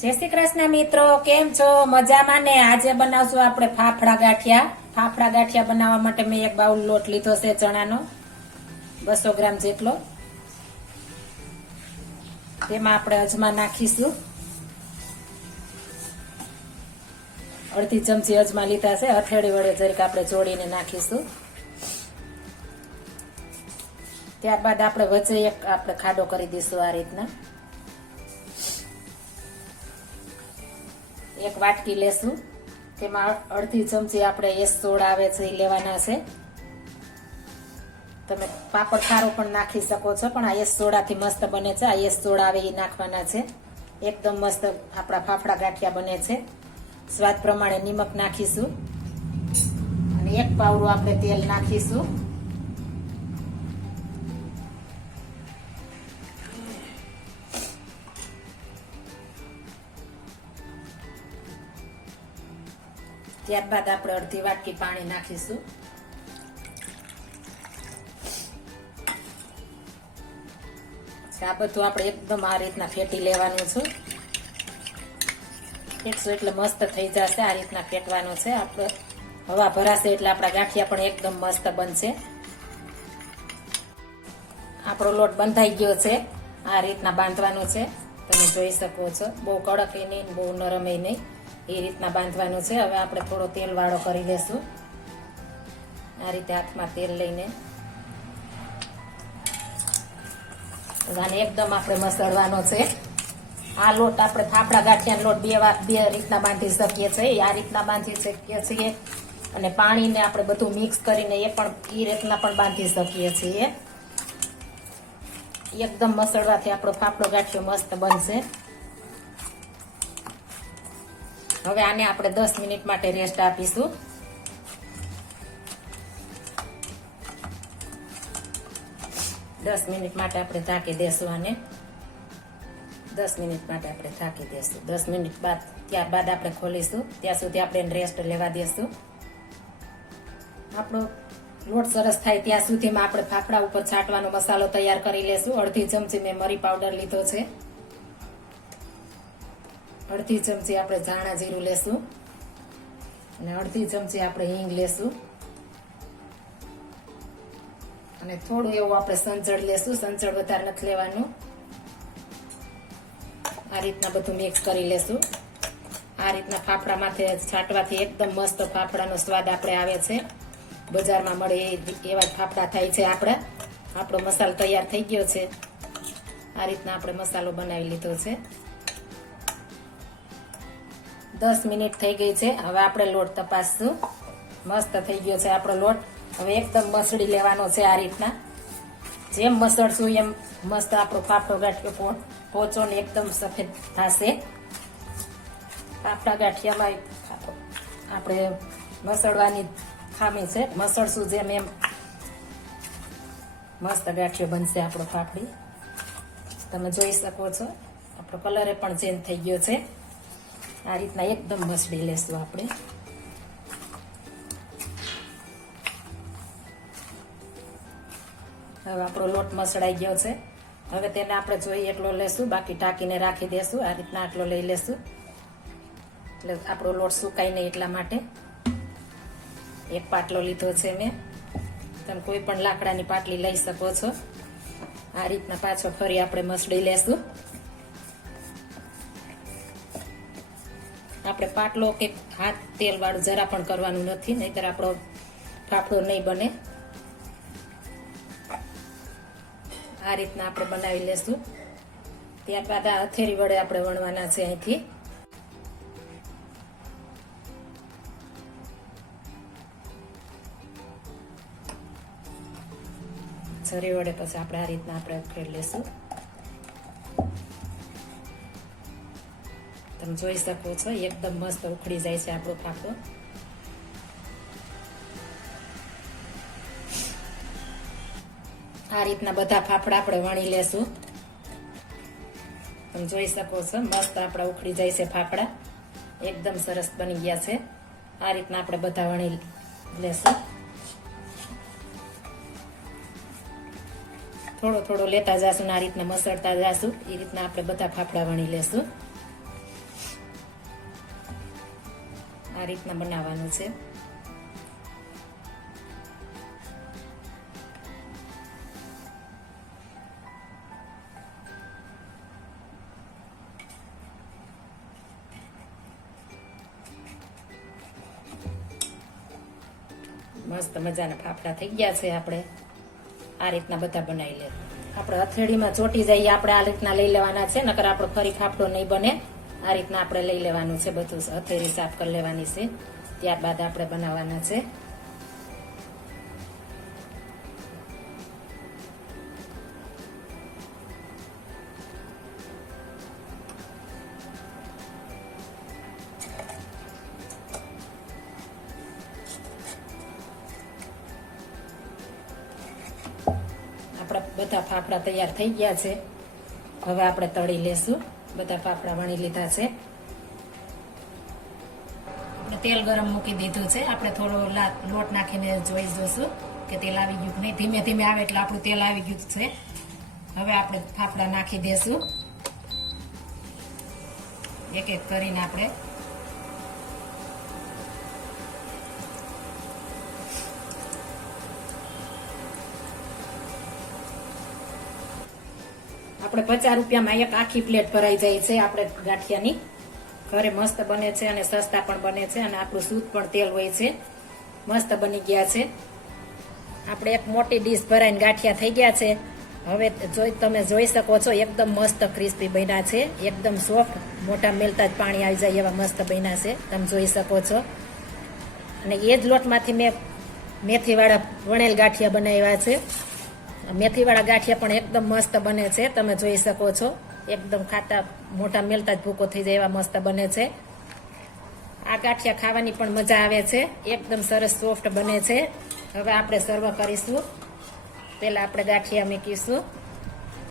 જય શ્રી કૃષ્ણ મિત્રો, કેમ છો? મજામાં ને? આજે બનાવશું આપણે ફાફડા ગાંઠિયા. ફાફડા ગાંઠિયા બનાવવા માટે મેં એક બાઉલ લોટ લીધો છે ચણાનો, બસો ગ્રામ જેટલો. તેમાં આપણે અજમા નાખીશું. અડધી ચમચી અજમા લીધા છે. હથેળી વડે જરીક આપણે જોડીને નાખીશું. ત્યારબાદ આપણે વચ્ચે એક આપણે ખાડો કરી દઈશું આ રીતના. એક વાટકી લેશું. તેમાં અડધી ચમચી આપણે એસ સોડા આવે છે, એ લેવાના છે. તમે પાપડ ખારો પણ નાખી શકો છો, પણ આ એસ સોડાથી મસ્ત બને છે. આ એસ સોડા આવે એ નાખવાના છે. એકદમ મસ્ત આપણા ફાફડા ગાંઠિયા બને છે. સ્વાદ પ્રમાણે નિમક નાખીશું. અને એક પાવડું આપણે તેલ નાખીશું. ત્યારબાદ આપણે અડધી વાટકી પાણી નાખીશું. આ બધું આપણે એકદમ આ રીતના ફેટી લેવાનું છે. ફેટશું એટલે મસ્ત થઈ જશે, આ રીતના ફેટવાનું છે. આપણે હવા ભરાશે એટલે આપણા ગાંઠિયા પણ એકદમ મસ્ત બનશે. આપણો લોટ બંધાઈ ગયો છે, આ રીતના બાંધવાનું છે. તમે જોઈ શકો છો. બહુ કડક એ નહીં બહુ નરમ એ નહીં. એ રીતના બાંધવાનું છે. હવે આપણે થોડો તેલ વાળો કરી લેશું. આ રીતે હાથમાં તેલ લઈને એકદમ આપણે મસળવાનો છે. આ લોટ આપણે ફાફડા ગાંઠિયાનો લોટ બે વાર બે રીતના બાંધી શકીએ છીએ. આ રીતના બાંધી શકીએ છીએ. અને પાણીને આપણે બધું મિક્સ કરીને એ પણ એ રીતના પણ બાંધી શકીએ છીએ. એકદમ મસળવાથી આપણો ફાફડો ગાંઠિયો મસ્ત બનશે. હવે આને આપણે દસ મિનિટ માટે રેસ્ટ આપીશું. દસ મિનિટ માટે આપણે ઢાંકી દેશું આને. દસ મિનિટ માટે આપણે ઢાંકી દેશું. દસ મિનિટ બાદ ત્યારબાદ આપણે ખોલીશું. ત્યાં સુધી આપણે રેસ્ટ લેવા દેશું. આપણો લોટ સરસ થાય ત્યાં સુધીમાં આપણે ફાફડા ઉપર છાંટવાનો મસાલો તૈયાર કરી લેશું. અડધી ચમચી મેં મરી પાવડર લીધો છે. અડધી ચમચી આપણે ધાણા જીરું લેશું. અને અડધી ચમચી આપણે હિંગ લેશું. અને થોડું એવું આપણે સંચળ લેશું. સંચળ વધારે નથી લેવાનું. આ રીતના બધું મિક્સ કરી લેશું. આ રીતના ફાફડા માથે છાંટવાથી એકદમ મસ્ત ફાફડાનો સ્વાદ આપણે આવે છે. બજારમાં મળે એવા જ ફાફડા થાય છે આપણા. આપણો મસાલો તૈયાર થઈ ગયો છે. આ રીતના આપણે મસાલો બનાવી લીધો છે. દસ મિનિટ થઈ ગઈ છે. હવે આપણે લોટ તપાસશું. મસ્ત થઈ ગયો છે આપણો લોટ. હવે એકદમ મસળી લેવાનો છે આ રીતના. જેમ મસળશું એમ મસ્ત આપણો ફાફડો ગાંઠિયો પોચો ને એકદમ સફેદ થશે. ફાફડા ગાંઠિયામાં આપણે મસળવાની ખામી છે. મસળશું જેમ એમ. મસ્ત ગાંઠિયો બનશે આપણો ફાફડી. તમે જોઈ શકો છો. આપણો કલરે પણ ચેન્જ થઈ ગયો છે. આ રીતના એકદમ મસળી લેશું આપણે. હવે આપણો લોટ મસળાઈ ગયો છે. હવે તેને આપણે જોઈએ એટલો લેશું, બાકી ટાંકીને રાખી દેશું, આ રીતના આટલો લઈ લેશું. એટલે આપણો લોટ સુકાય નહીં એટલા માટે. એક પાટલો લીધો છે મેં. તમે કોઈ પણ લાકડાની પાટલી લઈ શકો છો. આ રીતના પાછો ફરી આપણે મસળી લેશું. આપણે પાટલો કે હાથ તેલ વાળું જરા પણ કરવાનું નથી, નહીતર આપણો ફાફડો નહીં બને. આ રીતના આપણે બનાવી લેશું. ત્યારબાદ આ હથેરી વડે આપણે વણવાના છે અહીંથી. છરી વડે પછી આપણે આ રીતના આપણે ફેર લેશું. તમે જોઈ શકો છો, એકદમ મસ્ત ઉખડી જાય છે આપણો ફાફડો આ રીતના બધા ફાફડા આપણે વણી લેશું. તમે જોઈ શકો છો, મસ્ત આપણા ઉખડી જાય છે ફાફડા. એકદમ સરસ બની ગયા છે. આ રીતના આપણે બધા વણી લેશું. થોડો થોડો લેતા જાશું આ રીતના મસળતા જાશું. એ રીતના આપણે બધા ફાફડા વણી લેશું. આ રીતના બનાવવાનું છે. મસ્ત મજાના ફાફડા થઈ ગયા છે આપણે. આ રીતના બધા બનાવી લે. આપણે અથેડીમાં ચોટી જઈએ આપણે આ રીતના લઈ લેવાના છે, નકર આપણો ફરી ફાફડો નહીં બને. આ રીતના આપણે લઈ લેવાનું છે બધું અથેરી સાફ કરી લેવાની છે. ત્યારબાદ આપણે બનાવવાના છે. આપણા બધા ફાફડા તૈયાર થઈ ગયા છે. હવે આપણે તળી લેશું. બધા ફાફડા વણી લીધા છે. તેલ ગરમ મૂકી દીધું છે. આપણે થોડો લોટ નાખીને જોઈ જોશું કે તેલ આવી ગયું નહીં. ધીમે ધીમે આવે એટલે આપણું તેલ આવી ગયું છે. હવે આપણે ફાફડા નાખી દેશું. એક એક કરીને આપણે આપણે પચાસ રૂપિયામાં એક આખી પ્લેટ ભરાઈ જાય છે આપણે ગાંઠિયાની. ઘરે મસ્ત બને છે અને સસ્તા પણ બને છે અને આપણું શુદ્ધ પણ તેલ હોય છે. મસ્ત બની ગયા છે. આપણે એક મોટી ડીશ ભરાઈને ગાંઠિયા થઈ ગયા છે. હવે જોઈ તમે જોઈ શકો છો, એકદમ મસ્ત ક્રિસ્પી બન્યા છે. એકદમ સોફ્ટ મોટા મેલતા જ પાણી આવી જાય એવા મસ્ત બન્યા છે. તમે જોઈ શકો છો. અને એ જ લોટમાંથી મેં મેથીવાળા વણેલ ગાંઠિયા બનાવ્યા છે. મેથીવાળા ગાંઠિયા પણ એકદમ મસ્ત બને છે, તમે જોઈ શકો છો. એકદમ ખાતા મોટા મેલતા જ ભૂકો થઈ જાય એવા મસ્ત બને છે. આ ગાંઠિયા ખાવાની પણ મજા આવે છે. એકદમ સરસ સોફ્ટ બને છે. હવે આપણે સર્વ કરીશું. પહેલાં આપણે ગાંઠિયા મૂકીશું.